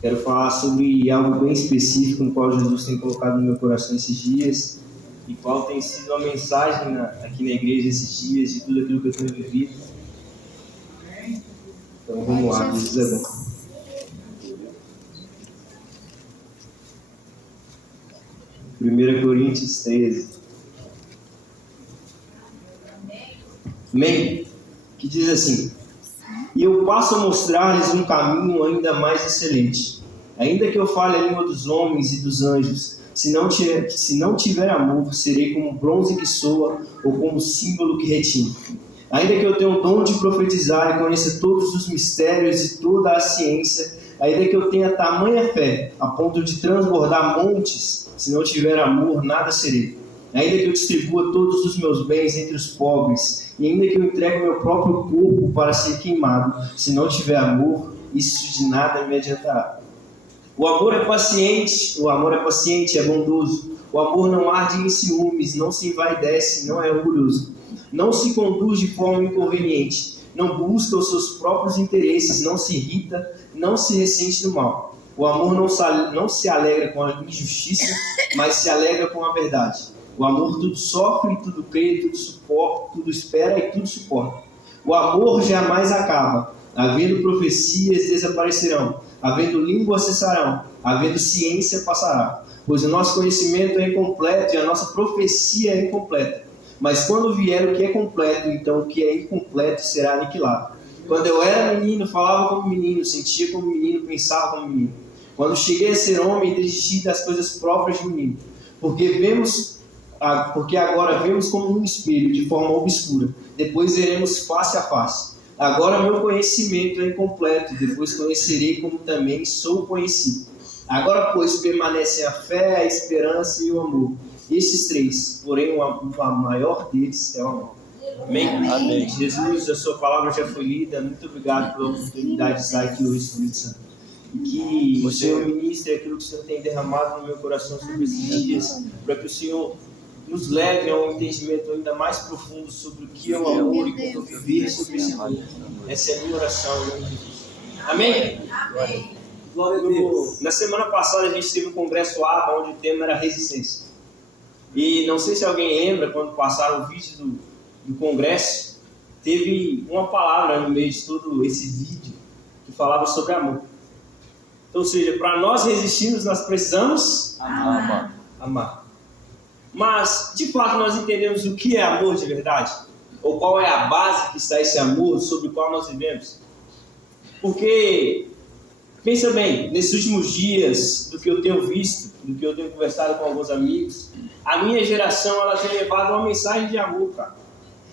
Quero falar sobre algo bem específico no qual Jesus tem colocado no meu coração esses dias e qual tem sido a mensagem aqui na igreja esses dias, de tudo aquilo que eu tenho vivido. Então vamos lá, Jesus é bom. Primeira Coríntios 13. Amém? Que diz assim: e eu passo a mostrar-lhes um caminho ainda mais excelente. Ainda que eu fale a língua dos homens e dos anjos, se não tiver amor, serei como bronze que soa ou como símbolo que retina. Ainda que eu tenha o dom de profetizar e conheça todos os mistérios e toda a ciência, ainda que eu tenha tamanha fé, a ponto de transbordar montes, se não tiver amor, nada serei. Ainda que eu distribua todos os meus bens entre os pobres, e ainda que eu entregue meu próprio corpo para ser queimado, se não tiver amor, isso de nada me adiantará. O amor é paciente, é bondoso. O amor não arde em ciúmes, não se envaidece, não é orgulhoso. Não se conduz de forma inconveniente, não busca os seus próprios interesses, não se irrita, não se ressente do mal. O amor não se alegra com a injustiça, mas se alegra com a verdade. O amor tudo sofre, tudo crê, tudo suporta, tudo espera e tudo suporta. O amor jamais acaba. Havendo profecias, desaparecerão. Havendo língua, cessarão. Havendo ciência, passará. Pois o nosso conhecimento é incompleto e a nossa profecia é incompleta. Mas quando vier o que é completo, então o que é incompleto será aniquilado. Quando eu era menino, falava como menino, sentia como menino, pensava como menino. Quando cheguei a ser homem, desisti das coisas próprias de menino. Porque agora vemos como num espelho, de forma obscura. Depois veremos face a face. Agora meu conhecimento é incompleto, depois conhecerei como também sou conhecido. Agora, pois, permanecem a fé, a esperança e o amor. Esses três, porém o maior deles é o amor. Amém? Amém. Jesus, a sua palavra já foi lida. Muito obrigado pela oportunidade de estar aqui hoje, Espírito Santo. E que o Senhor ministre aquilo que o Senhor tem derramado no meu coração sobre esses dias, para que o Senhor nos leve a um entendimento ainda mais profundo sobre o que é o amor e como viver sobre esse amor. Essa é a minha oração, em nome de Jesus. Amém? Amém. Glória a Deus. Na semana passada a gente teve um congresso ABA, onde o tema era resistência. E não sei se alguém lembra, quando passaram o vídeo do congresso, teve uma palavra no meio de todo esse vídeo que falava sobre amor. Então, ou seja, para nós resistirmos, nós precisamos amar. Mas, de fato, nós entendemos o que é amor de verdade? Ou qual é a base que está esse amor sobre o qual nós vivemos? Porque, pensa bem, nesses últimos dias, do que eu tenho visto, do que eu tenho conversado com alguns amigos, a minha geração ela tem levado uma mensagem de amor, cara.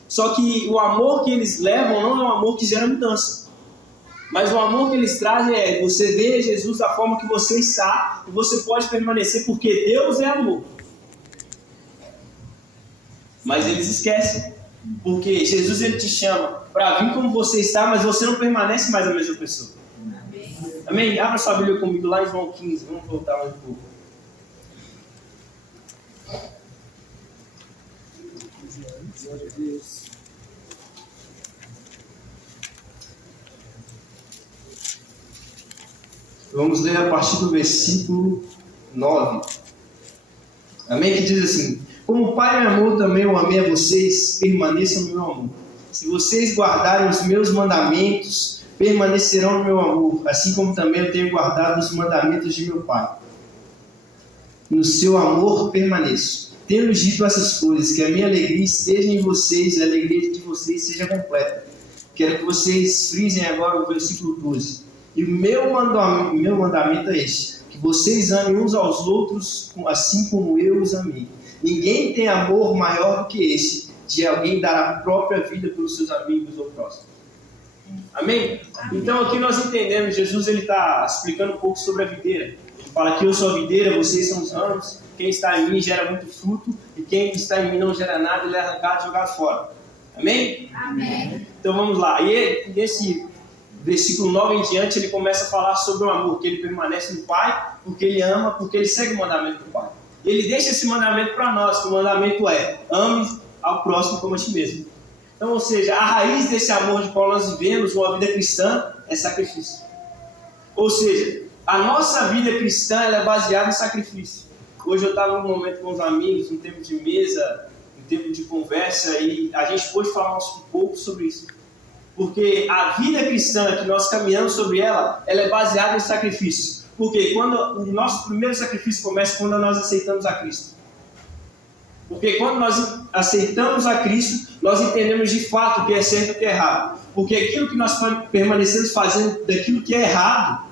Só que o amor que eles levam não é um amor que gera mudança. Mas o amor que eles trazem é você ver Jesus da forma que você está e você pode permanecer porque Deus é amor. Mas eles esquecem, porque Jesus ele te chama para vir como você está, mas você não permanece mais a mesma pessoa. Amém? Abra sua Bíblia comigo lá em João 15, vamos voltar mais um pouco. Vamos ler a partir do versículo 9. Amém? Que diz assim: como o Pai me amou, também eu amei a vocês, permaneçam no meu amor. Se vocês guardarem os meus mandamentos, permanecerão no meu amor, assim como também eu tenho guardado os mandamentos de meu Pai. No seu amor permaneço. Tendo dito essas coisas, que a minha alegria esteja em vocês e a alegria de vocês seja completa. Quero que vocês frisem agora o versículo 12. E o meu mandamento é este: que vocês amem uns aos outros assim como eu os amei. Ninguém tem amor maior do que este, de alguém dar a própria vida pelos seus amigos ou próximos. Amém? Então aqui nós entendemos, Jesus ele está explicando um pouco sobre a videira. Ele fala que eu sou a videira, vocês são os ramos, quem está em mim gera muito fruto, e quem está em mim não gera nada, ele é arrancado e jogado fora. Amém? Amém. Então vamos lá. E nesse versículo 9 em diante, ele começa a falar sobre o amor, que ele permanece no Pai, porque ele ama, porque ele segue o mandamento do Pai. Ele deixa esse mandamento para nós, que o mandamento é: ame ao próximo como a ti mesmo. Então, ou seja, a raiz desse amor de qual nós vivemos, uma vida cristã, é sacrifício. Ou seja, a nossa vida cristã ela é baseada em sacrifício. Hoje eu estava num momento com os amigos, um tempo de mesa, um tempo de conversa, e a gente pôde falar um pouco sobre isso. Porque a vida cristã que nós caminhamos sobre ela é baseada em sacrifício. Porque quando o nosso primeiro sacrifício começa quando nós aceitamos a Cristo. Porque quando nós aceitamos a Cristo, nós entendemos de fato o que é certo e o que é errado. Porque aquilo que nós permanecemos fazendo daquilo que é errado,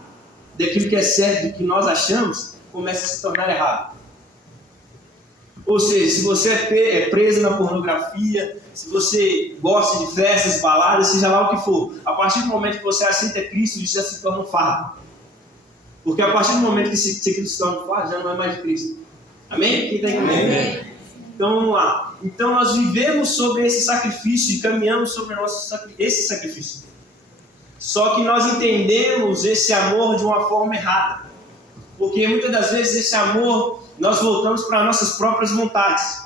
daquilo que é certo, do que nós achamos, começa a se tornar errado. Ou seja, se você é preso na pornografia, se você gosta de festas, baladas, seja lá o que for, a partir do momento que você aceita Cristo, isso já se torna um fardo. Porque a partir do momento que Cristo se torna um fardo, já não é mais de Cristo. Amém? Quem está entendendo? Amém. Então vamos lá. Então nós vivemos sobre esse sacrifício e caminhamos sobre esse sacrifício. Só que nós entendemos esse amor de uma forma errada. Porque muitas das vezes esse amor nós voltamos para nossas próprias vontades.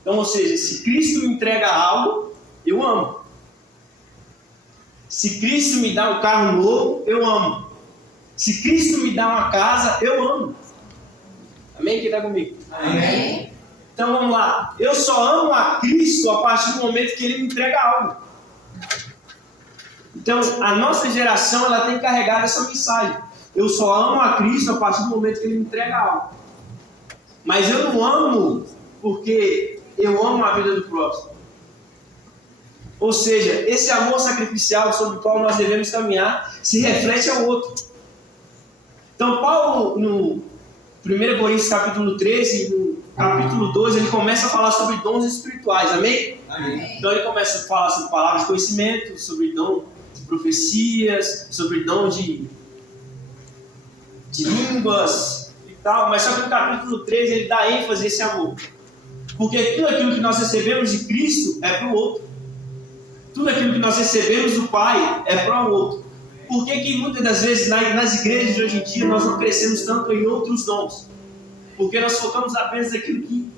Então, ou seja, se Cristo me entrega algo, eu amo. Se Cristo me dá um carro novo, eu amo. Se Cristo me dá uma casa, eu amo. Amém? Quem está comigo? Amém. Então vamos lá. Eu só amo a Cristo a partir do momento que Ele me entrega algo. Então, a nossa geração ela tem carregado essa mensagem. Eu só amo a Cristo a partir do momento que Ele me entrega algo. Mas eu não amo porque eu amo a vida do próximo. Ou seja, esse amor sacrificial sobre o qual nós devemos caminhar se reflete ao outro. Então, Paulo, no 1 Coríntios capítulo 13, no capítulo 12, ele começa a falar sobre dons espirituais, amém? Amém. Então, ele começa a falar sobre palavras de conhecimento, sobre dom de profecias, sobre dom de línguas e tal, mas só que no capítulo 13 ele dá ênfase a esse amor. Porque tudo aquilo que nós recebemos de Cristo é para o outro. Tudo aquilo que nós recebemos do Pai é para o outro. Por que muitas das vezes nas igrejas de hoje em dia nós não crescemos tanto em outros dons? Porque nós focamos apenas naquilo que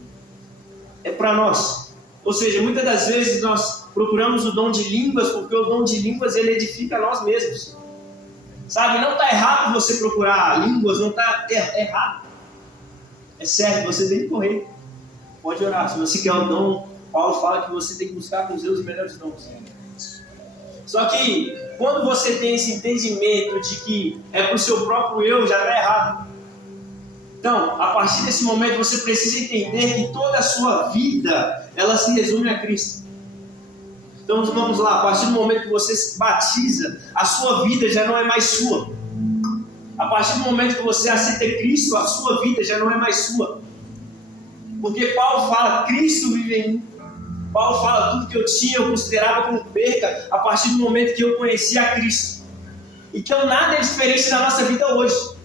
é para nós. Ou seja, muitas das vezes nós procuramos o dom de línguas porque o dom de línguas ele edifica nós mesmos. Sabe, não está errado você procurar línguas, não está errado. É certo, você tem que correr. Pode orar. Se você quer o dom, Paulo fala que você tem que buscar com os seus melhores dons. Só que quando você tem esse entendimento de que é para o seu próprio eu, já está errado. Então, a partir desse momento você precisa entender que toda a sua vida, ela se resume a Cristo. Então vamos lá, a partir do momento que você se batiza, a sua vida já não é mais sua. A partir do momento que você aceita Cristo, a sua vida já não é mais sua. Porque Paulo fala, Cristo vive em mim. Paulo fala, tudo que eu tinha, eu considerava como perca, a partir do momento que eu conheci a Cristo. Então nada é diferente da nossa vida hoje.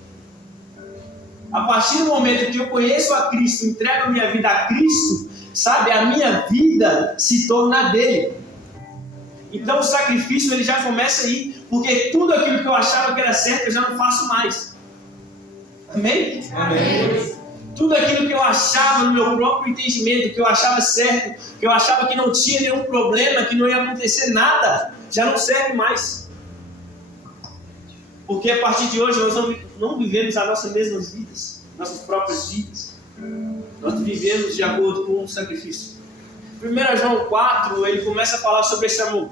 A partir do momento que eu conheço a Cristo, entrego a minha vida a Cristo, sabe, a minha vida se torna dele. Então o sacrifício ele já começa aí, porque tudo aquilo que eu achava que era certo, eu já não faço mais. Amém? Amém. Tudo aquilo que eu achava no meu próprio entendimento, que eu achava certo, que eu achava que não tinha nenhum problema, que não ia acontecer nada, já não serve mais. Porque a partir de hoje nós não vivemos as nossas mesmas vidas, nossas próprias vidas. Nós vivemos de acordo com o sacrifício. 1 João 4, ele começa a falar sobre esse amor.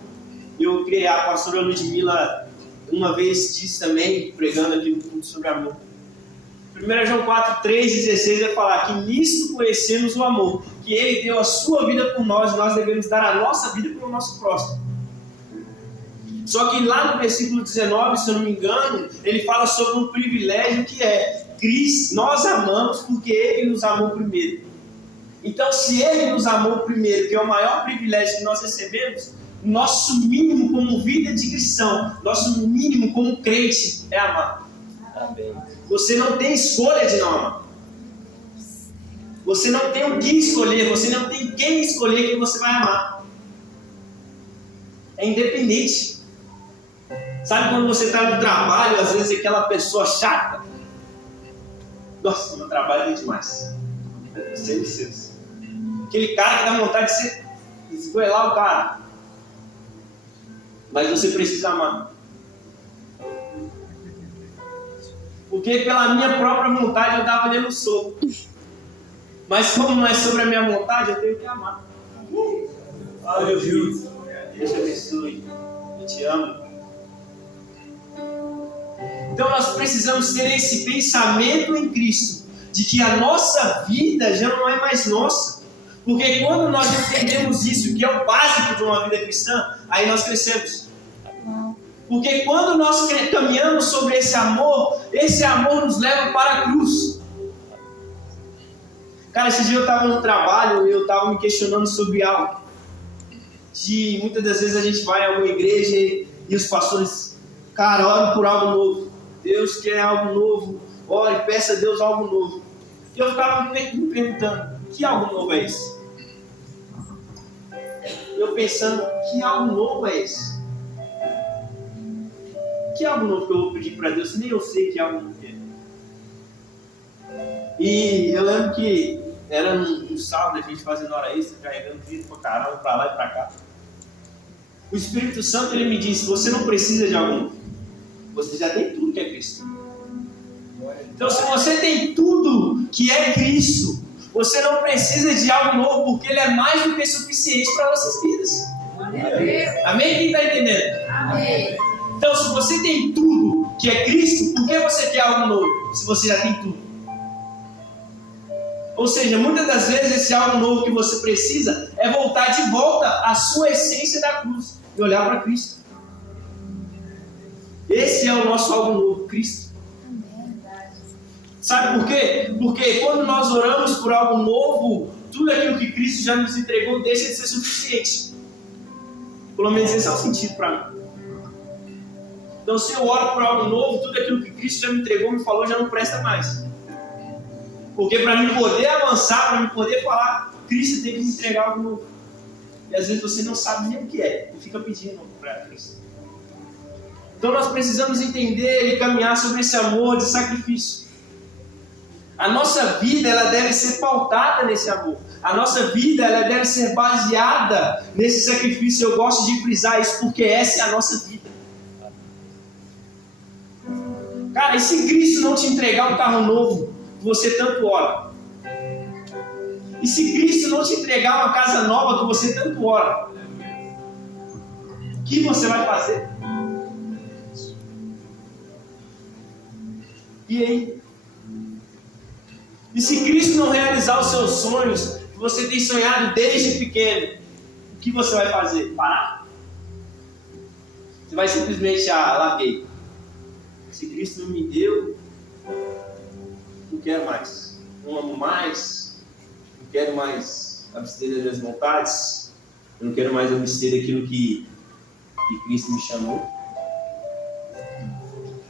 Eu criei a pastora Ludmila uma vez disse também, pregando aqui um pouco sobre amor. 1 João 4, 3 e 16 vai falar que nisto conhecemos o amor, que Ele deu a sua vida por nós, e nós devemos dar a nossa vida pelo nosso próximo. Só que lá no versículo 19, se eu não me engano, ele fala sobre um privilégio que é Cristo, nós amamos porque Ele nos amou primeiro. Então, se Ele nos amou primeiro, que é o maior privilégio que nós recebemos, nosso mínimo como vida de cristão, nosso mínimo como crente é amar. Amém. Você não tem escolha de não amar. Você não tem o que escolher, você não tem quem escolher quem você vai amar. É independente. Sabe quando você está no trabalho, às vezes aquela pessoa chata? Nossa, meu trabalho é demais. Sem licença. Aquele cara que dá vontade de você esgoelar o cara. Mas você precisa amar. Porque pela minha própria vontade eu estava dando soco. Mas como não é sobre a minha vontade, eu tenho que amar. Oh, meu Deus. Deus te abençoe. Eu te amo. Então nós precisamos ter esse pensamento em Cristo, de que a nossa vida já não é mais nossa. Porque quando nós entendemos isso, que é o básico de uma vida cristã, aí nós crescemos. Porque quando nós caminhamos sobre esse amor nos leva para a cruz. Cara, esse dia eu estava no trabalho e eu estava me questionando sobre algo. De muitas das vezes a gente vai a alguma igreja e os pastores, cara, orem por algo novo. Deus quer algo novo. Ore, peça a Deus algo novo. E eu ficava me perguntando, que algo novo é esse? Eu pensando, que algo novo é esse? Que algo novo que eu vou pedir para Deus? Nem eu sei que algo novo é. E eu lembro que era no sábado, a gente fazendo hora extra, carregando vida pra caramba, pra lá e pra cá. O Espírito Santo, ele me disse, você não precisa de algo novo. Você já tem tudo que é Cristo. Então, se você tem tudo que é Cristo, você não precisa de algo novo, porque Ele é mais do que suficiente para nossas vidas. Amém? Quem está entendendo? Amém. Então, se você tem tudo que é Cristo, por que você quer algo novo, se você já tem tudo? Ou seja, muitas das vezes esse algo novo que você precisa é voltar de volta à sua essência da cruz e olhar para Cristo. Esse é o nosso algo novo, Cristo. Sabe por quê? Porque quando nós oramos por algo novo, tudo aquilo que Cristo já nos entregou deixa de ser suficiente. Pelo menos esse é o sentido para mim. Então, se eu oro por algo novo, tudo aquilo que Cristo já me entregou, me falou, já não presta mais. Porque para mim poder avançar, para mim poder falar, Cristo tem que me entregar algo novo. E às vezes você não sabe nem o que é, e fica pedindo para Cristo. Então nós precisamos entender e caminhar sobre esse amor de sacrifício. A nossa vida, ela deve ser pautada nesse amor. A nossa vida, ela deve ser baseada nesse sacrifício. Eu gosto de frisar isso porque essa é a nossa vida. Cara, e se Cristo não te entregar um carro novo que você tanto ora? E se Cristo não te entregar uma casa nova que você tanto ora? O que você vai fazer? E aí? E se Cristo não realizar os seus sonhos que você tem sonhado desde pequeno, o que você vai fazer? Parar? Você vai simplesmente, larguei. Se Cristo não me deu, não quero mais. Não amo mais. Não quero mais abster das minhas vontades. Eu não quero mais abster daquilo que Cristo me chamou.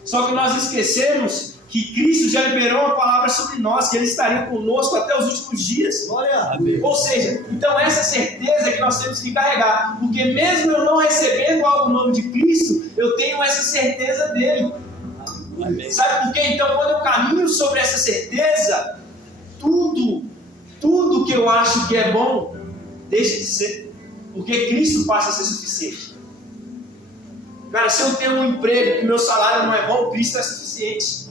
Só que nós esquecemos que Cristo já liberou uma palavra sobre nós, que Ele estaria conosco até os últimos dias. Glória. Ou seja, então essa certeza que nós temos que carregar, porque mesmo eu não recebendo algo novo de Cristo, eu tenho essa certeza dele. Amém. Sabe por quê? Então quando eu caminho sobre essa certeza, tudo que eu acho que é bom, deixa de ser, porque Cristo passa a ser suficiente. Cara, se eu tenho um emprego que meu salário não é bom, Cristo é suficiente.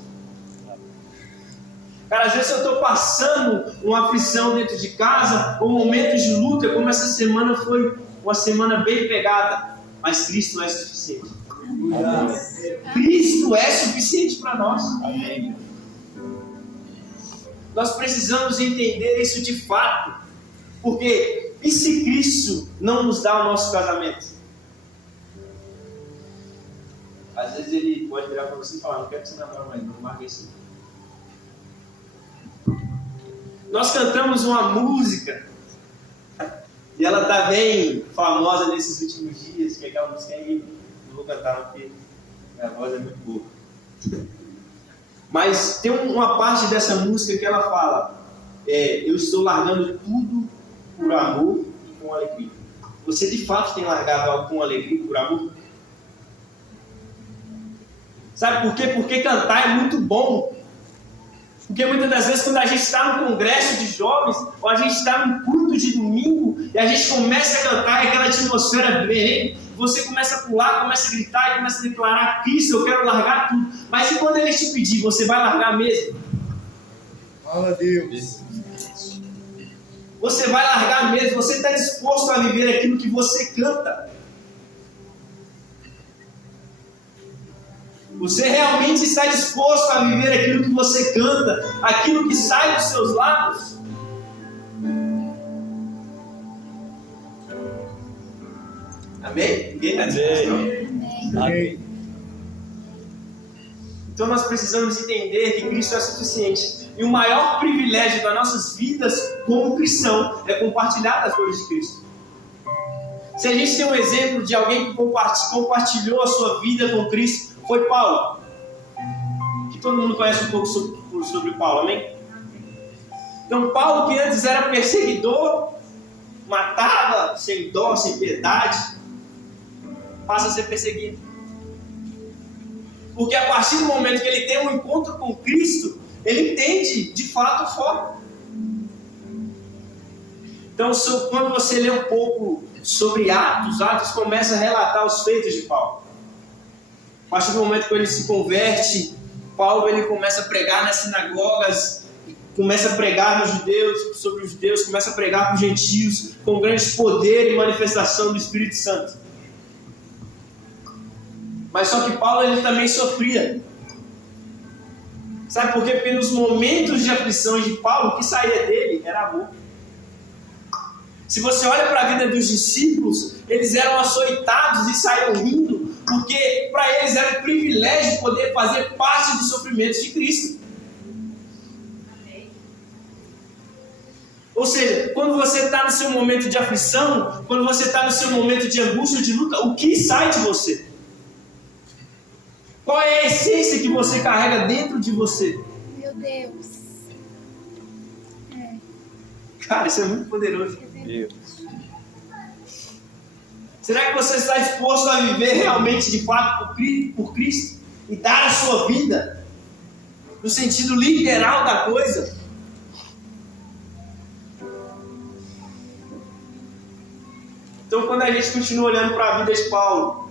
Cara, às vezes eu estou passando uma aflição dentro de casa, ou momentos de luta, como essa semana foi uma semana bem pegada, mas Cristo é suficiente. Cristo é suficiente para nós. Amém. Nós precisamos entender isso de fato, porque e se Cristo não nos dá o nosso casamento? Às vezes Ele pode virar para você e falar, não quero que você namore mais, não marque isso. Nós cantamos uma música e ela está bem famosa nesses últimos dias, que é aquela música aí, não vou cantar porque minha voz é muito boa. Mas tem uma parte dessa música que ela fala, eu estou largando tudo por amor e com alegria. Você de fato tem largado algo com alegria e por amor? Sabe por quê? Porque cantar é muito bom. Porque muitas das vezes quando a gente está no congresso de jovens, ou a gente está num culto de domingo, e a gente começa a cantar e aquela atmosfera você começa a pular, começa a gritar e começa a declarar: Cristo, eu quero largar tudo. Mas e quando Ele te pedir, você vai largar mesmo? Fala, Deus. Você vai largar mesmo? Você está disposto a viver aquilo que você canta? Você realmente está disposto a viver aquilo que você canta? Aquilo que sai dos seus lábios? Amém? Ninguém está disposto, não? Amém. Então nós precisamos entender que Cristo é suficiente. E o maior privilégio das nossas vidas como cristão é compartilhar as coisas de Cristo. Se a gente tem um exemplo de alguém que compartilhou a sua vida com Cristo, foi Paulo. Que todo mundo conhece um pouco sobre Paulo, amém? Então Paulo, que antes era perseguidor, matava sem dó, sem piedade, passa a ser perseguido. Porque a partir do momento que ele tem um encontro com Cristo, ele entende de fato o foco. Então, quando você lê um pouco sobre Atos começa a relatar os feitos de Paulo. A partir do momento que ele se converte, Paulo ele começa a pregar nas sinagogas, começa a pregar nos judeus, sobre os judeus, começa a pregar para os gentios, com grande poder e manifestação do Espírito Santo. Mas só que Paulo ele também sofria. Sabe por quê? Porque nos momentos de aflição de Paulo, o que saía dele era amor. Se você olha para a vida dos discípulos, eles eram açoitados e saíram rindo, porque para eles era um privilégio poder fazer parte dos sofrimentos de Cristo. Ou seja, quando você está no seu momento de aflição, quando você está no seu momento de angústia, de luta, o que sai de você? Qual é a essência que você carrega dentro de você? Meu Deus. Cara, isso é muito poderoso. Deus. Será que você está disposto a viver realmente, de fato, por Cristo? E dar a sua vida no sentido literal da coisa? Então, quando a gente continua olhando para a vida de Paulo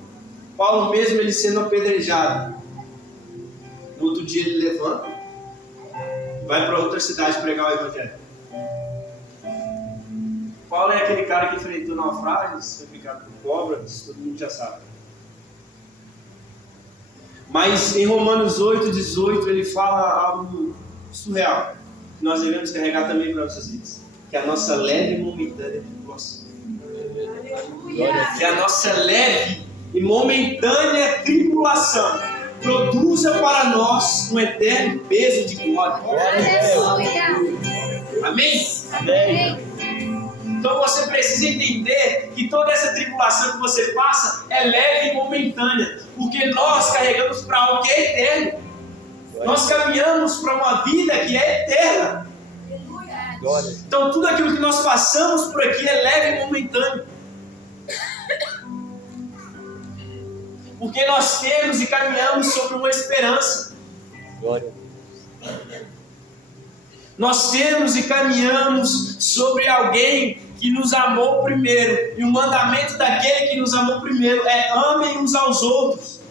mesmo ele sendo apedrejado, no outro dia ele levanta e vai para outra cidade pregar o evangelho. Paulo é aquele cara que enfrentou naufrágios, foi picado por cobras, todo mundo já sabe. Mas em Romanos 8:18 ele fala algo surreal, que nós devemos carregar também para nossas vidas, que é a nossa leve e momentânea tribulação. Que a nossa leve e momentânea tribulação produza para nós um eterno peso de glória. Amém? Amém. Então você precisa entender que toda essa tribulação que você passa é leve e momentânea, porque nós carregamos para algo que é eterno. Nós caminhamos para uma vida que é eterna. Então tudo aquilo que nós passamos por aqui é leve e momentâneo. Porque nós temos e caminhamos sobre uma esperança. Glória. Nós temos e caminhamos sobre alguém que nos amou primeiro. E o mandamento daquele que nos amou primeiro é: amem uns aos outros.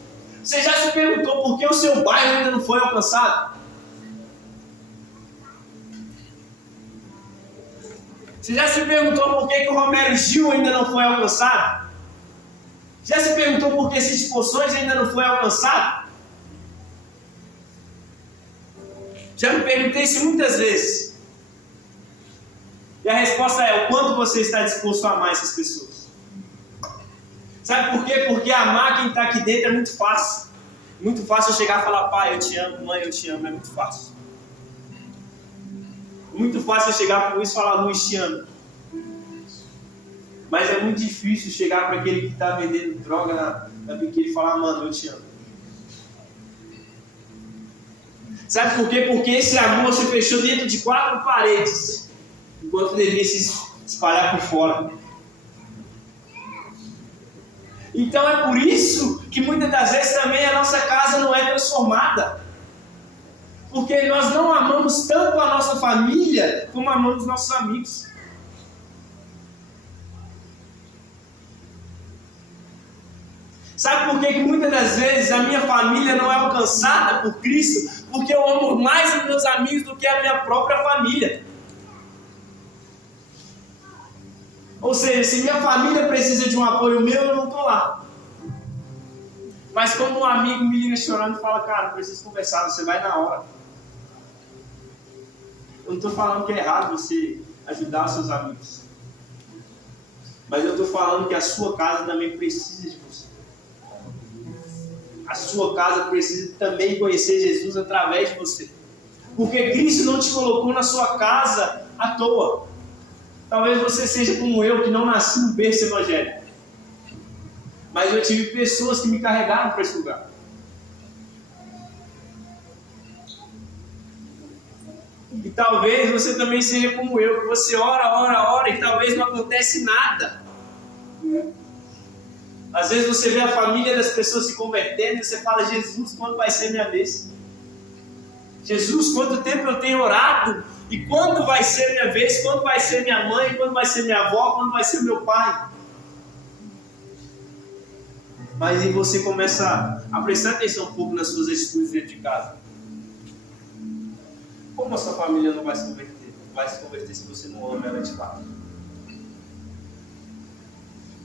Você já se perguntou por que o seu bairro ainda não foi alcançado? Você já se perguntou por que o Romero Gil ainda não foi alcançado? Já se perguntou por que esses Poções ainda não foi alcançado? Já me perguntei isso muitas vezes. E a resposta é: o quanto você está disposto a amar essas pessoas? Sabe por quê? Porque amar quem está aqui dentro é muito fácil. Muito fácil eu chegar e falar: pai, eu te amo, mãe, eu te amo. É muito fácil. Muito fácil eu chegar para o Luiz e falar: Luiz, te amo. Mas é muito difícil chegar para aquele que está vendendo droga na biqueira e falar: mano, eu te amo. Sabe por quê? Porque esse amor se fechou dentro de 4 paredes, enquanto deveria se espalhar por fora. Então é por isso que muitas das vezes também a nossa casa não é transformada. Porque nós não amamos tanto a nossa família como amamos nossos amigos. Sabe por que muitas das vezes a minha família não é alcançada por Cristo? Porque eu amo mais os meus amigos do que a minha própria família. Ou seja, se minha família precisa de um apoio meu, eu não estou lá. Mas quando um amigo me liga chorando e fala, cara, preciso conversar, você vai na hora. Eu não estou falando que é errado você ajudar os seus amigos. Mas eu estou falando que a sua casa também precisa de você. A sua casa precisa também conhecer Jesus através de você. Porque Cristo não te colocou na sua casa à toa. Talvez você seja como eu, que não nasci no berço evangélico. Mas eu tive pessoas que me carregaram para esse lugar. E talvez você também seja como eu, que você ora e talvez não acontece nada. Às vezes você vê a família das pessoas se convertendo e você fala, Jesus, quando vai ser minha vez? Jesus, quanto tempo eu tenho orado? E quando vai ser minha vez? Quando vai ser minha mãe? Quando vai ser minha avó? Quando vai ser meu pai? Mas aí você começa a prestar atenção um pouco nas suas atitudes dentro de casa. Como a sua família não vai se converter? Vai se converter se você não ama ela de fato.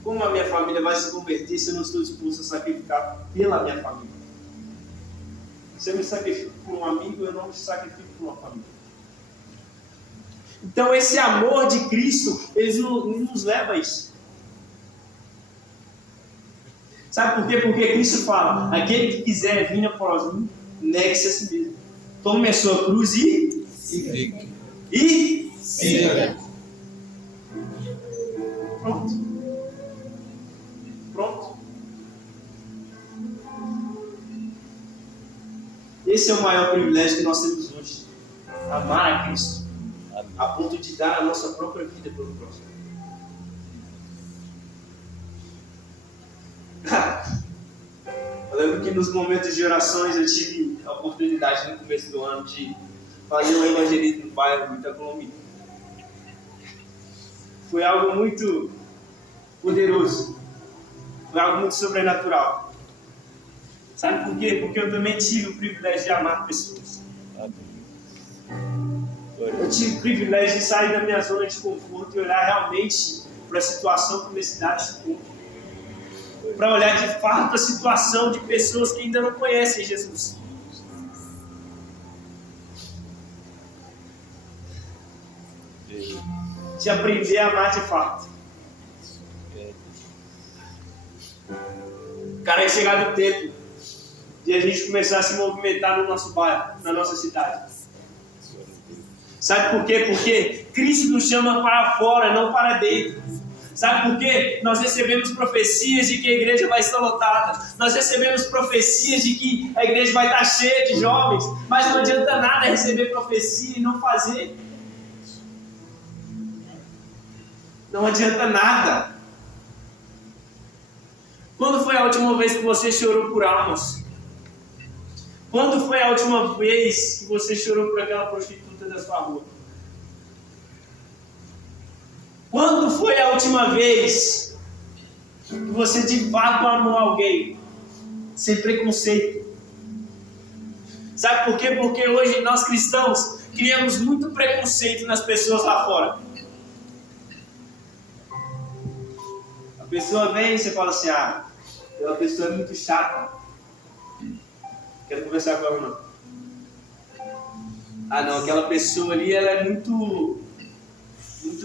Como a minha família vai se converter se eu não estou disposto a sacrificar pela minha família? Se eu me sacrifico por um amigo, eu não me sacrifico por uma família. Então esse amor de Cristo, ele nos leva a isso. Sabe por quê? Porque Cristo fala, aquele que quiser vir após mim, negue-se a si mesmo. Tome a sua cruz e siga. Pronto. Esse é o maior privilégio que nós temos hoje. Amar a Cristo. A ponto de dar a nossa própria vida pelo próximo. Eu lembro que nos momentos de orações eu tive a oportunidade no começo do ano de fazer um evangelismo no bairro de Itacolomi. Foi algo muito poderoso. Foi algo muito sobrenatural. Sabe por quê? Porque eu também tive o privilégio de amar pessoas. Eu tive o privilégio de sair da minha zona de conforto e olhar realmente para a situação que a minha cidade se encontra. Para olhar de fato a situação de pessoas que ainda não conhecem Jesus. De aprender a amar de fato. Cara, é chegado o tempo de a gente começar a se movimentar no nosso bairro, na nossa cidade. Sabe por quê? Porque Cristo nos chama para fora, não para dentro. Sabe por quê? Nós recebemos profecias de que a igreja vai estar lotada. Nós recebemos profecias de que a igreja vai estar cheia de jovens. Mas não adianta nada receber profecia e não fazer. Não adianta nada. Quando foi a última vez que você chorou por almas? Quando foi a última vez que você chorou por aquela prostituta da sua rua? Quando foi a última vez que você de fato amou alguém? Sem preconceito. Sabe por quê? Porque hoje nós cristãos criamos muito preconceito nas pessoas lá fora. A pessoa vem e você fala assim, aquela pessoa é muito chata. Quero conversar com ela não. Não, aquela pessoa ali, ela é muito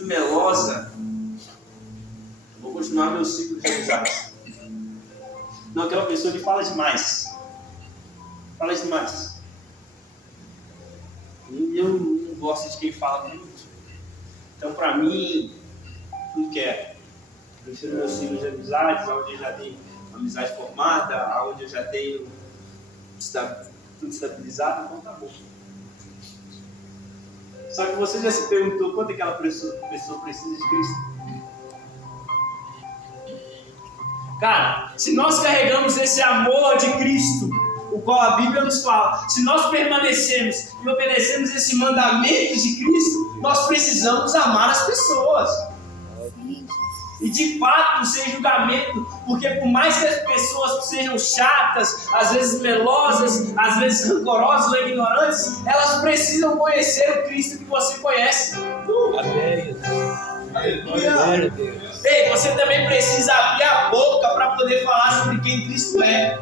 melosa. Vou continuar meu ciclo de amizade. Não, aquela pessoa ali fala demais. Fala demais. E eu não gosto de quem fala muito. Então, para mim, tudo que é. Eu prefiro meu ciclo de amizades, onde eu já tenho amizade formada, onde eu já tenho tudo estabilizado, então tá bom. Só que você já se perguntou quanto aquela pessoa precisa de Cristo? Cara, se nós carregamos esse amor de Cristo, o qual a Bíblia nos fala, se nós permanecemos e obedecemos esse mandamento de Cristo, nós precisamos amar as pessoas. E de fato, sem julgamento, porque por mais que as pessoas sejam chatas, às vezes melosas, às vezes rancorosas ou ignorantes, elas precisam conhecer o Cristo que você conhece. Amém. Glória a Deus. Ei, você também precisa abrir a boca para poder falar sobre quem Cristo é.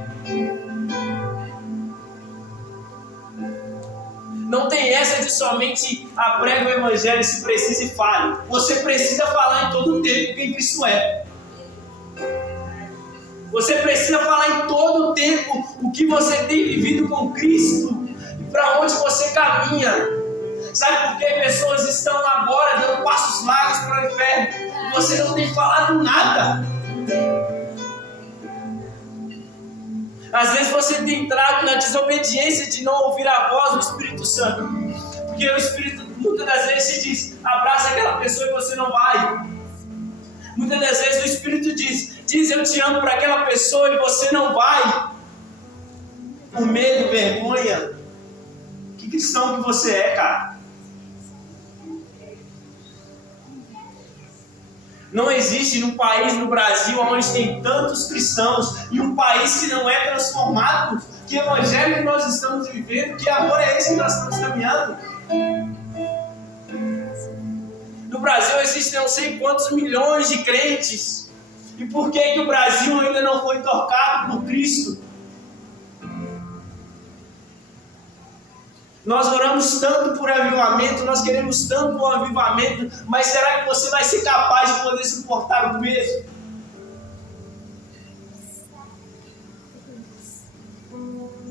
Não tem essa de somente prega o evangelho se precisa e fale. Você precisa falar em todo o tempo quem Cristo é. Você precisa falar em todo o tempo o que você tem vivido com Cristo e para onde você caminha. Sabe por que pessoas estão agora dando passos largos para o inferno e você não tem falado nada? Às vezes você tem entrado na desobediência de não ouvir a voz do Espírito Santo. Porque o Espírito muitas das vezes te diz, abraça aquela pessoa e você não vai. Muitas das vezes o Espírito diz eu te amo para aquela pessoa e você não vai. O medo, vergonha. Que cristão que você é, cara? Não existe num país, no Brasil, onde tem tantos cristãos e um país que não é transformado. Que evangelho que nós estamos vivendo, que amor é esse que nós estamos caminhando? No Brasil existem não sei quantos milhões de crentes. E por que o Brasil ainda não foi tocado por Cristo? Nós oramos tanto por avivamento, nós queremos tanto um avivamento, mas será que você vai ser capaz de poder suportar o peso?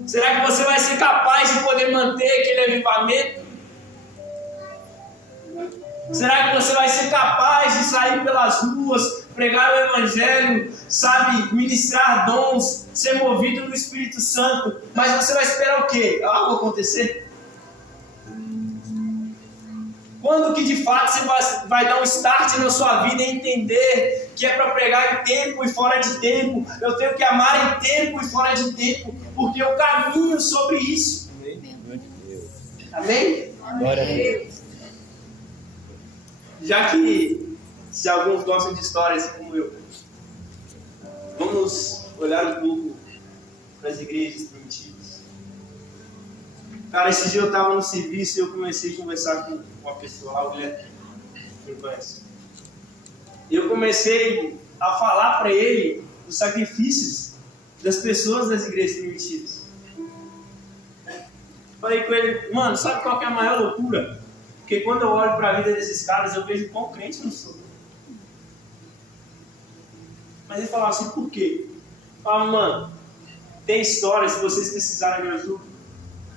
Será que você vai ser capaz de poder manter aquele avivamento? Será que você vai ser capaz de sair pelas ruas, pregar o evangelho, sabe, ministrar dons, ser movido no Espírito Santo, mas você vai esperar o quê? Algo acontecer? Quando que de fato você vai dar um start na sua vida e entender que é para pregar em tempo e fora de tempo? Eu tenho que amar em tempo e fora de tempo, porque eu caminho sobre isso. Amém? Glória a Deus. Já que se alguns gostam de histórias como eu, vamos olhar um pouco para as igrejas primitivas. Cara, esse dia eu estava no serviço e eu comecei a conversar com uma pessoa lá, o Guilherme, que me conhece. E eu comecei a falar para ele dos sacrifícios das pessoas das igrejas primitivas. Falei com ele, mano, sabe qual que é a maior loucura? Porque quando eu olho para a vida desses caras, eu vejo quão crente eu não sou. Mas ele falava assim, por quê? Falava, mano, tem história, se vocês precisarem de ajuda,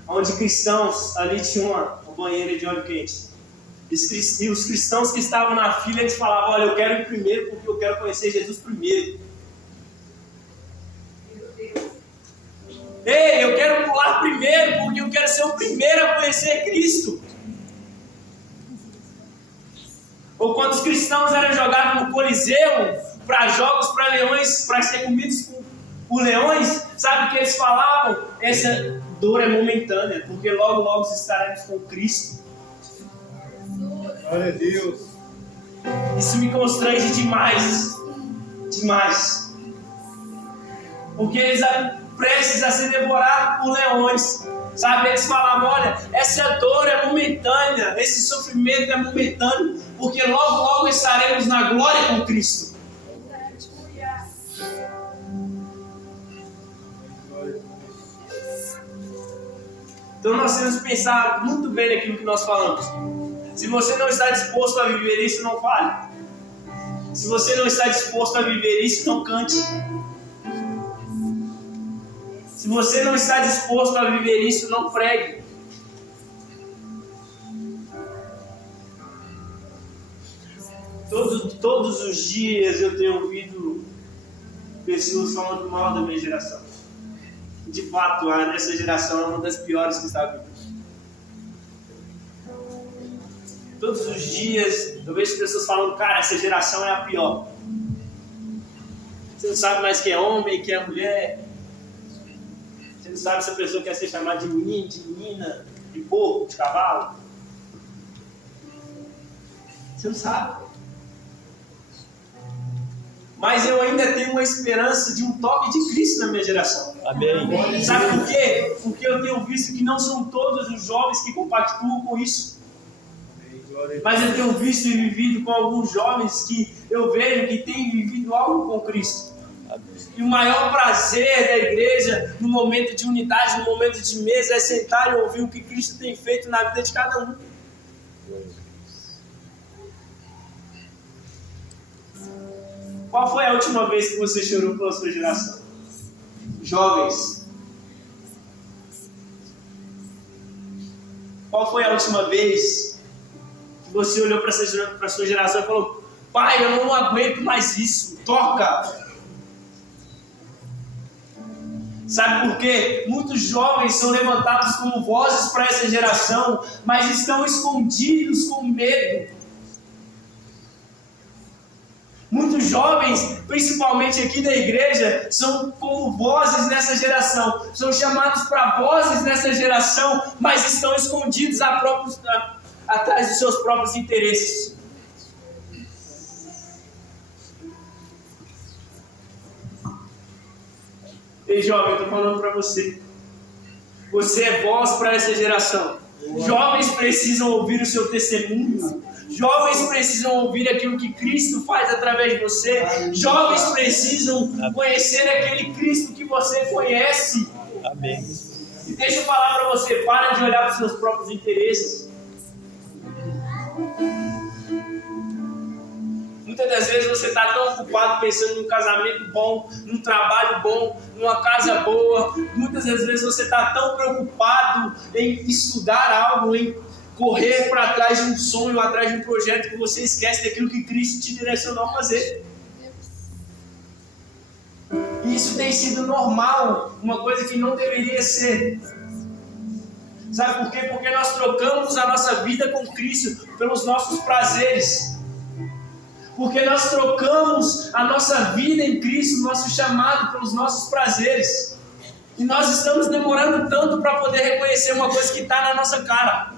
onde cristãos ali tinham uma banheira de óleo quente. E os cristãos que estavam na fila, eles falavam, olha, eu quero ir primeiro porque eu quero conhecer Jesus primeiro. Ei, eu quero pular primeiro porque eu quero ser o primeiro a conhecer Cristo. Ou quando os cristãos eram jogados no Coliseu para jogos para leões, para ser comidos por leões, sabe o que eles falavam? Essa dor é momentânea, porque logo logo estaremos com Cristo. Glória a Deus. Isso me constrange demais. Demais. Porque eles eram prestes a ser devorados por leões. Sabe, eles falavam, olha, essa dor é momentânea, esse sofrimento é momentâneo, porque logo logo estaremos na glória com Cristo. Então nós temos que pensar muito bem naquilo que nós falamos. Se você não está disposto a viver isso, não fale. Se você não está disposto a viver isso, não cante. Se você não está disposto a viver isso, não pregue. Todos os dias eu tenho ouvido pessoas falando mal da minha geração. De fato, essa geração é uma das piores que está vindo. Todos os dias eu vejo pessoas falando, cara, essa geração é a pior. Você não sabe mais quem é homem, quem é mulher. Você não sabe se a pessoa quer ser chamada de menino, de menina, de porco, de cavalo. Você não sabe. mas eu ainda tenho uma esperança de um toque de Cristo na minha geração. Amém. Sabe por quê? Porque eu tenho visto que não são todos os jovens que compactuam com isso. Mas eu tenho visto e vivido com alguns jovens que eu vejo que têm vivido algo com Cristo. E o maior prazer da igreja, no momento de unidade, no momento de mesa, é sentar e ouvir o que Cristo tem feito na vida de cada um. Qual foi a última vez que você chorou pela sua geração? Jovens. Qual foi a última vez que você olhou para a sua geração e falou: pai, eu não aguento mais isso, toca! Sabe por quê? Muitos jovens são levantados como vozes para essa geração, mas estão escondidos com medo. Muitos jovens, principalmente aqui da igreja, são como vozes nessa geração. São chamados para vozes nessa geração, mas estão escondidos atrás dos seus próprios interesses. Ei, jovem, eu estou falando para você. Você é voz para essa geração. Jovens precisam ouvir o seu testemunho. Jovens precisam ouvir aquilo que Cristo faz através de você. Jovens precisam conhecer aquele Cristo que você conhece. Amém. E deixa eu falar para você, para de olhar para os seus próprios interesses. Muitas das vezes você está tão ocupado pensando num casamento bom, num trabalho bom, numa casa boa. Muitas das vezes você está tão preocupado em estudar algo, em correr para trás de um sonho, atrás de um projeto, que você esquece daquilo que Cristo te direcionou a fazer. E isso tem sido normal, uma coisa que não deveria ser. Sabe por quê? Porque nós trocamos a nossa vida com Cristo pelos nossos prazeres. Porque nós trocamos a nossa vida em Cristo, nosso chamado, pelos nossos prazeres. E nós estamos demorando tanto para poder reconhecer uma coisa que está na nossa cara.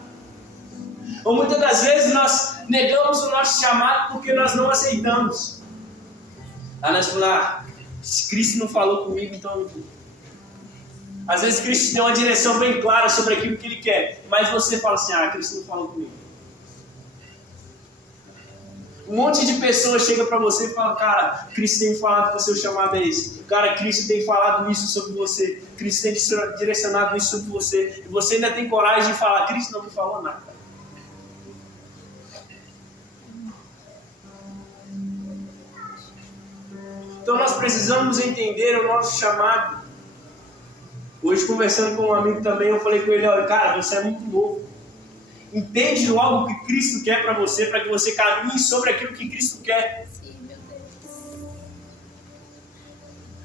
Ou muitas das vezes nós negamos o nosso chamado porque nós não aceitamos. Aí nós falamos: se Cristo não falou comigo, então eu não vou. Às vezes Cristo tem uma direção bem clara sobre aquilo que Ele quer, mas você fala assim: Cristo não falou comigo. Um monte de pessoas chega para você e fala: cara, Cristo tem falado que o seu chamado é esse. Cara, Cristo tem falado isso sobre você. Cristo tem direcionado isso sobre você. E você ainda tem coragem de falar: Cristo não me falou nada. Então nós precisamos entender o nosso chamado. Hoje, conversando com um amigo também, eu falei com ele: olha, cara, você é muito novo. Entende logo o que Cristo quer para você, para que você caminhe sobre aquilo que Cristo quer. Sim, meu Deus.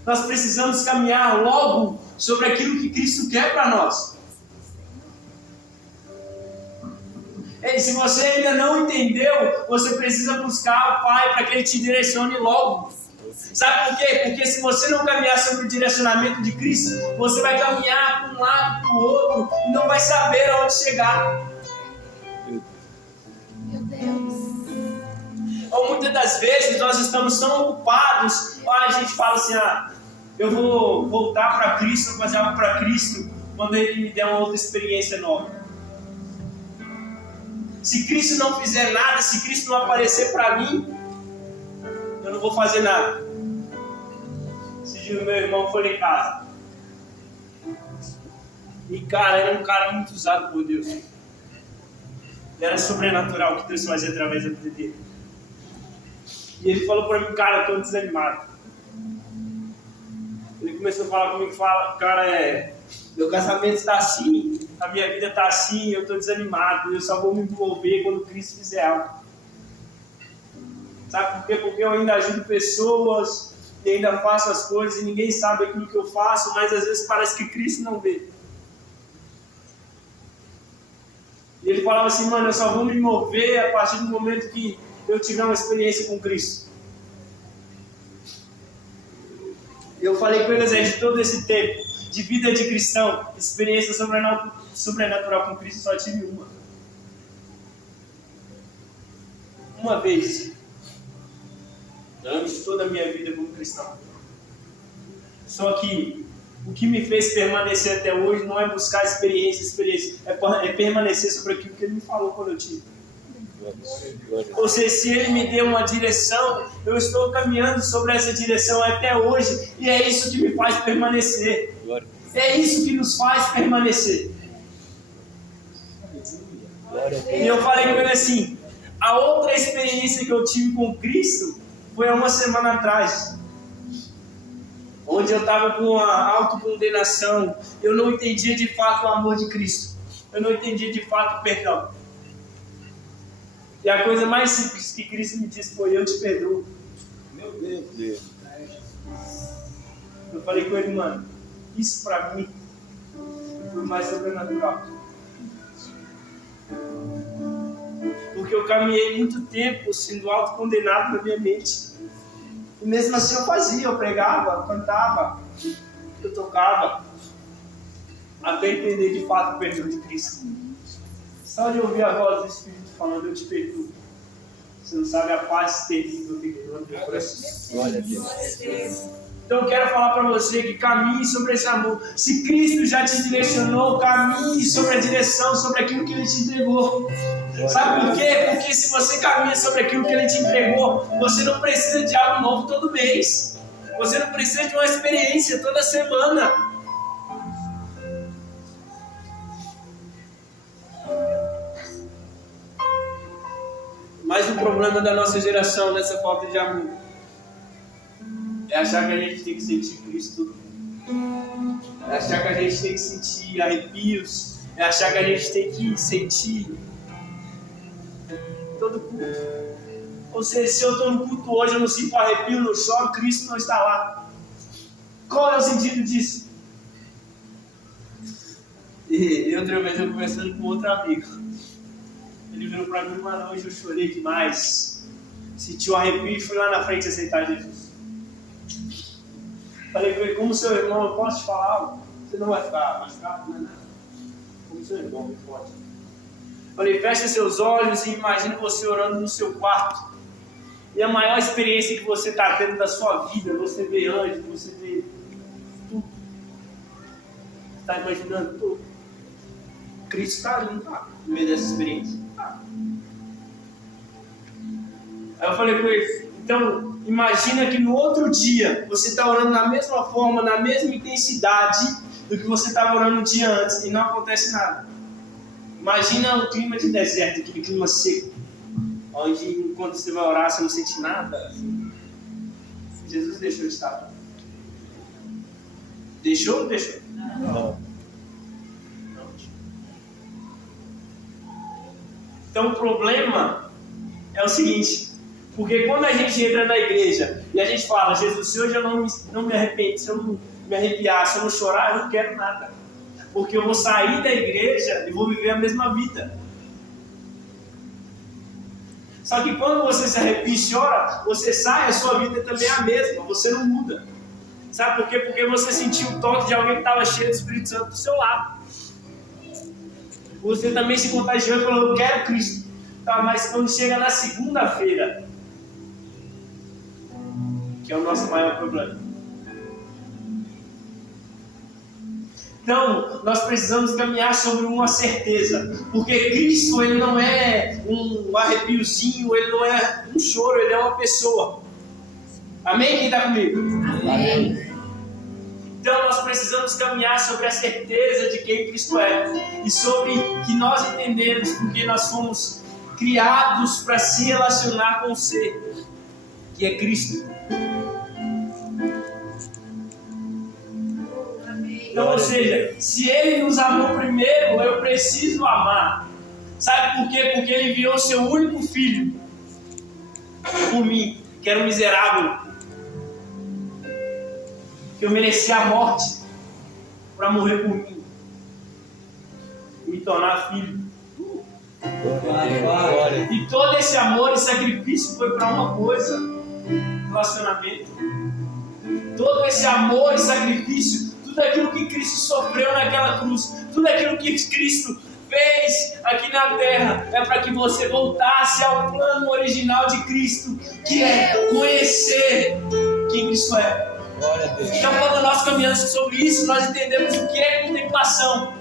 Nós precisamos caminhar logo sobre aquilo que Cristo quer para nós. E se você ainda não entendeu, você precisa buscar o Pai para que Ele te direcione logo. Sabe por quê? Porque se você não caminhar sobre o direcionamento de Cristo, você vai caminhar para um lado, para o outro, e não vai saber aonde chegar. Meu Deus. Ou muitas das vezes nós estamos tão ocupados, a gente fala assim: eu vou voltar para Cristo, vou fazer algo para Cristo, quando Ele me der uma outra experiência nova. Se Cristo não fizer nada, se Cristo não aparecer para mim, eu não vou fazer nada. Esse dia o meu irmão foi lá em casa. E cara, ele é um cara muito usado por Deus. Era sobrenatural o que Deus fazia através da vida dele. E ele falou para mim: cara, eu estou desanimado. Ele começou a falar comigo: cara, meu casamento está assim, a minha vida está assim, eu estou desanimado, eu só vou me envolver quando Cristo fizer algo. Sabe por quê? Porque eu ainda ajudo pessoas e ainda faço as coisas e ninguém sabe aquilo que eu faço, mas às vezes parece que Cristo não vê. E ele falava assim: mano, eu só vou me mover a partir do momento que eu tiver uma experiência com Cristo. Eu falei com eles de todo esse tempo de vida de cristão, experiência sobrenatural com Cristo, só tive uma. Uma vez. durante toda a minha vida como cristão. Só que o que me fez permanecer até hoje não é buscar experiência, é permanecer sobre aquilo que Ele me falou quando eu tive. Ou seja, se Ele me deu uma direção, eu estou caminhando sobre essa direção até hoje, e é isso que me faz permanecer. É isso que nos faz permanecer. E eu falei com ele assim, a outra experiência que eu tive com Cristo foi há uma semana atrás, onde eu estava com uma autocondenação, eu não entendia de fato o amor de Cristo, eu não entendia de fato o perdão. E a coisa mais simples que Cristo me disse foi: eu te perdoo. Meu Deus. Eu falei com ele, mano, isso pra mim foi mais sobrenatural. Porque eu caminhei muito tempo sendo autocondenado na minha mente. E mesmo assim eu fazia, eu pregava, eu cantava, eu tocava, até entender de fato o perdão de Cristo. Só de ouvir a voz do Espírito falando: eu te perdoo. Você não sabe a paz terrível que deu no meu coração. Glória a Deus. Então eu quero falar para você que caminhe sobre esse amor. Se Cristo já te direcionou, caminhe sobre a direção, sobre aquilo que Ele te entregou. Sabe por quê? Porque se você caminha sobre aquilo que Ele te entregou, você não precisa de algo novo todo mês. Você não precisa de uma experiência toda semana. Mas o problema da nossa geração, nessa falta de amor, é achar que a gente tem que sentir Cristo. É achar que a gente tem que sentir arrepios. É achar que a gente tem que sentir todo culto. Ou seja, se eu estou no culto hoje, eu não sinto arrepio, não choro, Cristo não está lá. Qual é o sentido disso? E outra vez eu conversando com outro amigo. Ele virou para mim: mano, hoje eu chorei demais. Senti um arrepio e fui lá na frente aceitar Jesus. Falei com ele: como seu irmão, eu posso te falar algo? Você não vai ficar machucado? Não é nada. Como seu irmão, me pode. Falei: feche seus olhos e imagine você orando no seu quarto. E a maior experiência que você está tendo da sua vida, você vê anjos, você vê tudo. Está imaginando tudo. Cristo está ali, não está? No meio dessa experiência. Aí eu falei com ele: então imagina que no outro dia você está orando da mesma forma, na mesma intensidade do que você estava orando no dia antes e não acontece nada. Imagina o clima de deserto, aquele clima seco, onde quando você vai orar você não sente nada. Jesus deixou de estar. Deixou ou não deixou? Não. Então o problema é o seguinte, porque quando a gente entra na igreja e a gente fala: Jesus, se hoje eu não me arrependo, se eu não me arrepiar, se eu não chorar, eu não quero nada. Porque eu vou sair da igreja e vou viver a mesma vida. Só que quando você se arrepia e chora, você sai, a sua vida também é a mesma, você não muda. Sabe por quê? Porque você sentiu o toque de alguém que estava cheio do Espírito Santo do seu lado. Você também se contagiou e falou: eu quero Cristo. Tá, mas quando chega na segunda-feira, que é o nosso maior problema. Então, nós precisamos caminhar sobre uma certeza. Porque Cristo, Ele não é um arrepiozinho, Ele não é um choro, Ele é uma pessoa. Amém? Quem está comigo? Amém. Então nós precisamos caminhar sobre a certeza de quem Cristo é e sobre que nós entendemos porque nós fomos criados para se relacionar com o ser, que é Cristo. Então, ou seja, se Ele nos amou primeiro, eu preciso amar. Sabe por quê? Porque Ele enviou seu único filho por mim, que era um miserável, que eu merecia a morte para morrer por mim e me tornar filho. E todo esse amor e sacrifício foi para uma coisa: relacionamento. Todo esse amor e sacrifício, tudo aquilo que Cristo sofreu naquela cruz, tudo aquilo que Cristo fez aqui na terra é para que você voltasse ao plano original de Cristo, que é conhecer quem Cristo é. Glória a Deus. Então, quando nós caminhamos sobre isso, nós entendemos o que é contemplação.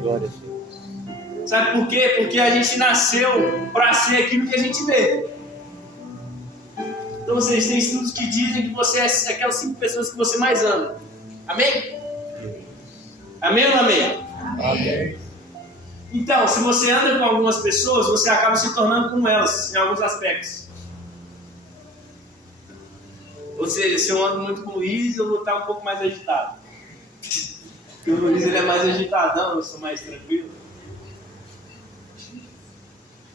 Glória a Deus. Sabe por quê? Porque a gente nasceu para ser aquilo que a gente vê. Então, vocês têm estudos que dizem que você é aquelas 5 pessoas que você mais ama. Amém? Amém ou não amém? Amém. Então, se você anda com algumas pessoas, você acaba se tornando como elas, em alguns aspectos. Ou seja, se eu ando muito com o Luiz, eu vou estar um pouco mais agitado. Porque o Luiz ele é mais agitadão, eu sou mais tranquilo.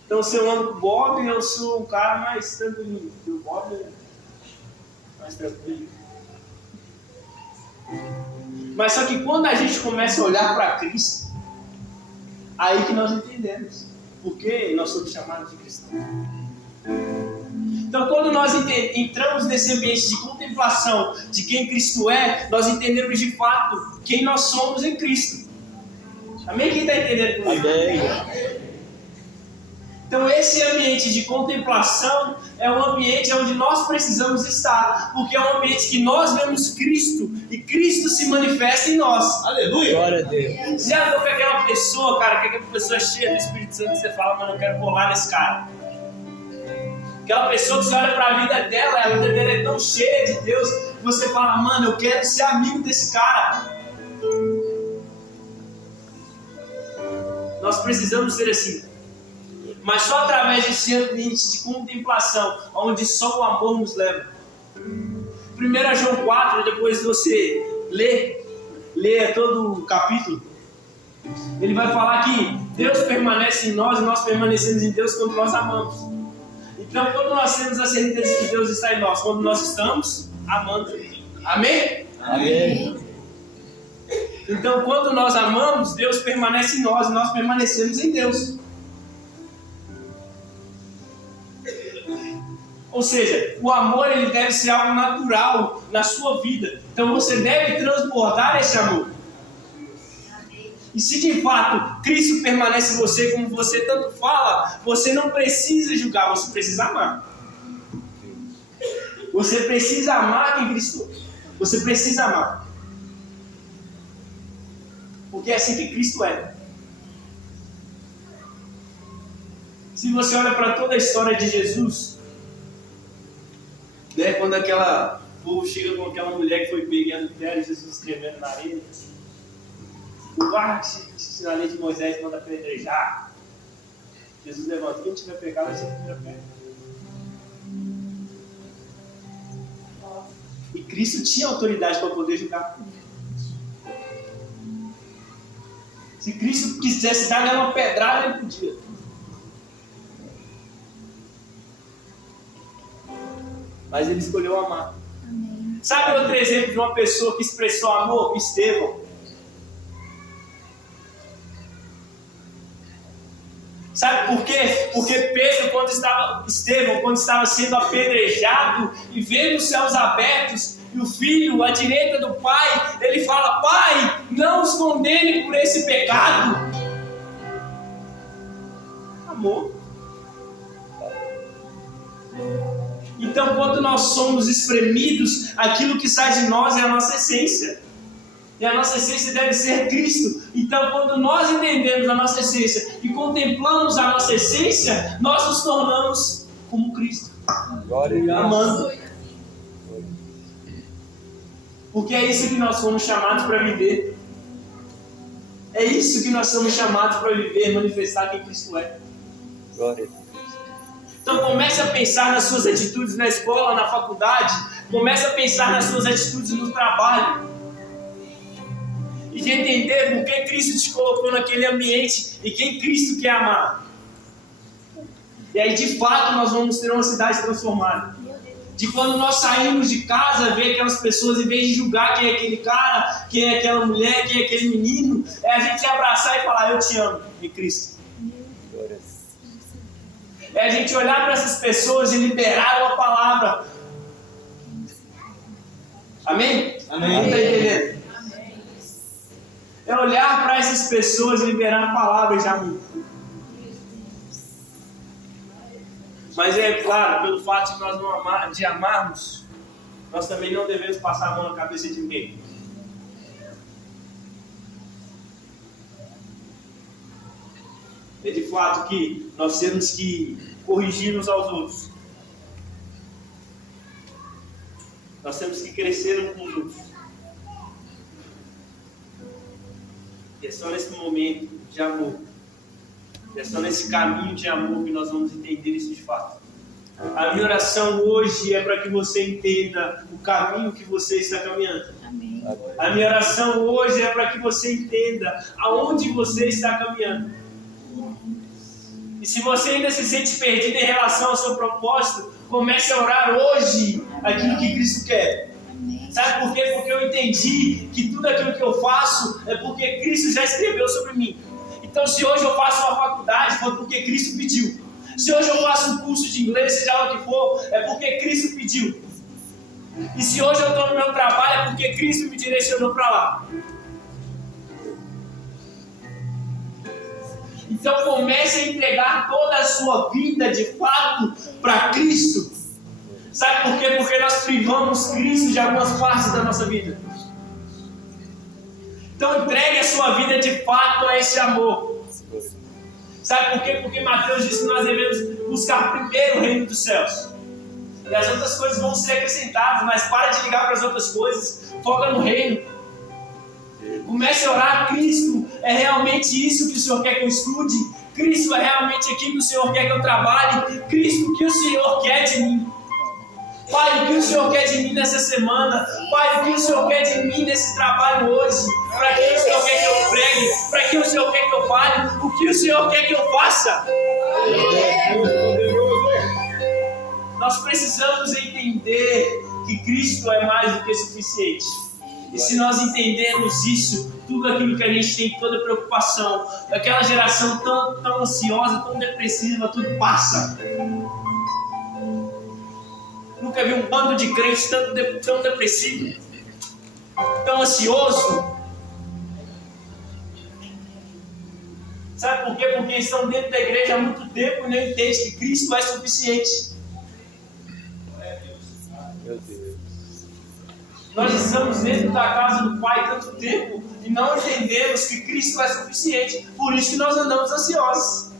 Então, se eu ando com o Bob, eu sou um cara mais tranquilo. Porque o Bob é mais tranquilo. Mas só que quando a gente começa a olhar para Cristo, aí que nós entendemos porque nós somos chamados de cristãos. Então, quando nós entramos nesse ambiente de contemplação de quem Cristo é, nós entendemos de fato quem nós somos em Cristo. Amém? Quem está entendendo comigo? Amém. Então, esse ambiente de contemplação é um ambiente onde nós precisamos estar, porque é um ambiente que nós vemos Cristo e Cristo se manifesta em nós. Aleluia! Glória a Deus. Já andou com aquela pessoa, cara, que aquela pessoa é cheia do Espírito Santo, você fala, mano, eu quero colar nesse cara. Aquela pessoa que você olha para a vida dela, a vida dela é tão cheia de Deus, que você fala, mano, eu quero ser amigo desse cara. Nós precisamos ser assim. Mas só através desse ambiente de contemplação, onde só o amor nos leva. 1 João 4, depois você lê todo o capítulo, ele vai falar que Deus permanece em nós e nós permanecemos em Deus quando nós amamos. Então, quando nós temos a certeza que Deus está em nós, quando nós estamos amando. Amém? Amém. Então, quando nós amamos, Deus permanece em nós e nós permanecemos em Deus. Ou seja, o amor ele deve ser algo natural na sua vida. Então você deve transbordar esse amor. E se de fato Cristo permanece em você, como você tanto fala, você não precisa julgar, você precisa amar. Você precisa amar quem Cristo é. Você precisa amar. Porque é assim que Cristo é. Se você olha para toda a história de Jesus, né, quando aquela povo chega com aquela mulher que foi pega em adultério, Jesus escrevendo na areia, na lei de Moisés manda apedrejar. Jesus levanta, quem tiver pecado vai ser o primeiro pé. E Cristo tinha autoridade para poder julgar. Se Cristo quisesse dar uma pedrada, ele podia. Mas ele escolheu amar. Amém. Sabe outro exemplo de uma pessoa que expressou amor? Estevão. Sabe por quê? Porque Estevão, quando estava sendo apedrejado e vendo os céus abertos, e o filho à direita do pai, ele fala, Pai, não os condene por esse pecado. Amor. Então, quando nós somos espremidos, aquilo que sai de nós é a nossa essência. E a nossa essência deve ser Cristo. Então, quando nós entendemos a nossa essência e contemplamos a nossa essência, nós nos tornamos como Cristo. Amando. Porque é isso que nós fomos chamados para viver. É isso que nós somos chamados para viver, manifestar quem Cristo é. Glória a Deus. Então comece a pensar nas suas atitudes na escola, na faculdade. Comece a pensar nas suas atitudes no trabalho. E de entender por que Cristo te colocou naquele ambiente e quem Cristo quer amar. E aí de fato nós vamos ter uma cidade transformada. De quando nós saímos de casa, ver aquelas pessoas, em vez de julgar quem é aquele cara, quem é aquela mulher, quem é aquele menino, é a gente abraçar e falar, eu te amo, em Cristo. É a gente olhar para essas pessoas e liberar uma palavra. Amém? Amém. Não está entendendo? É olhar para essas pessoas e liberar palavras de amor. Mas é claro, pelo fato de nós não de amarmos, nós também não devemos passar a mão na cabeça de ninguém. É de fato que nós temos que corrigir uns aos outros. Nós temos que crescer uns com os outros. E é só nesse momento de amor, é só nesse caminho de amor que nós vamos entender isso de fato. A minha oração hoje é para que você entenda o caminho que você está caminhando. Amém. A minha oração hoje é para que você entenda aonde você está caminhando. E se você ainda se sente perdido em relação ao seu propósito, comece a orar hoje aquilo que Cristo quer. Amém. Sabe por quê? Porque eu entendi que tudo aquilo que eu faço é porque Cristo já escreveu sobre mim. Então, se hoje eu faço uma faculdade, foi porque Cristo pediu. Se hoje eu faço um curso de inglês, seja lá o que for, é porque Cristo pediu. E se hoje eu estou no meu trabalho, é porque Cristo me direcionou para lá. Então comece a entregar toda a sua vida de fato para Cristo. Sabe por quê? Porque nós privamos Cristo de algumas partes da nossa vida. Então entregue a sua vida de fato a esse amor. Sabe por quê? Porque Mateus disse que nós devemos buscar primeiro o reino dos céus. E as outras coisas vão ser acrescentadas, mas para de ligar para as outras coisas. Foca no reino. Comece a orar. Cristo é realmente isso que o Senhor quer que eu estude? Cristo é realmente aquilo que o Senhor quer que eu trabalhe? Cristo, o que o Senhor quer de mim? Pai, o que o Senhor quer de mim nessa semana? Pai, o que o Senhor quer de mim nesse trabalho hoje? Para quem o Senhor quer que eu pregue? Para quem o Senhor quer que eu fale? O que o Senhor quer que eu faça? Nós precisamos entender que Cristo é mais do que suficiente. E se nós entendermos isso, tudo aquilo que a gente tem, toda preocupação, aquela geração tão ansiosa, tão depressiva, tudo passa. Nunca vi um bando de crentes tão depressivo, tão ansioso. Sabe por quê? Porque estão dentro da igreja há muito tempo e não entendem que Cristo é suficiente. Meu Deus. Nós estamos dentro da casa do Pai tanto tempo e não entendemos que Cristo é suficiente. Por isso que nós andamos ansiosos.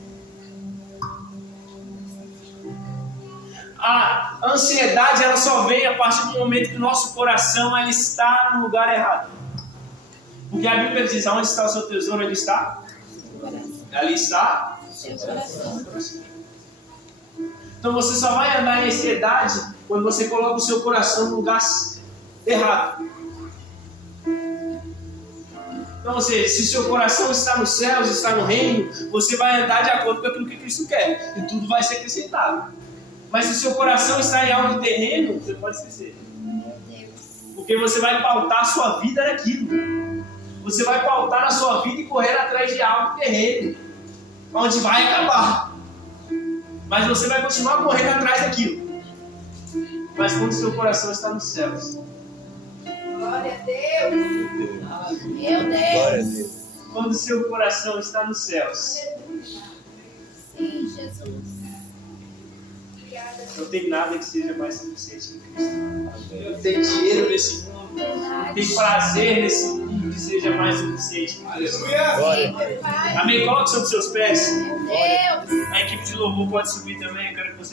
A ansiedade ela só vem a partir do momento que o nosso coração ele está no lugar errado. Porque a Bíblia diz: aonde está o seu tesouro, ele está? Ali está Seu coração. Então você só vai andar em ansiedade quando você coloca o seu coração no lugar errado. Então, ou seja, se o seu coração está nos céus, está no reino, você vai andar de acordo com aquilo que Cristo quer. E tudo vai ser acrescentado. Mas se o seu coração está em algo terreno, você pode esquecer. Meu Deus. Porque você vai pautar a sua vida naquilo. Você vai pautar a sua vida e correr atrás de algo terreno, onde vai acabar. Mas você vai continuar correndo atrás daquilo. Mas quando o seu coração está nos céus, Glória a Deus. Meu Deus. Meu Glória a Deus. Deus. quando o seu coração está nos céus, Sim, Jesus. Obrigada. não tem nada que seja mais suficiente que Cristo. Amém. Não tem dinheiro nesse mundo, não tem prazer nesse mundo que seja mais suficiente que Cristo. Glória. Pai. Amém? Coloque sobre os seus pés. Meu Deus. A equipe de louvor pode subir também. Eu quero que você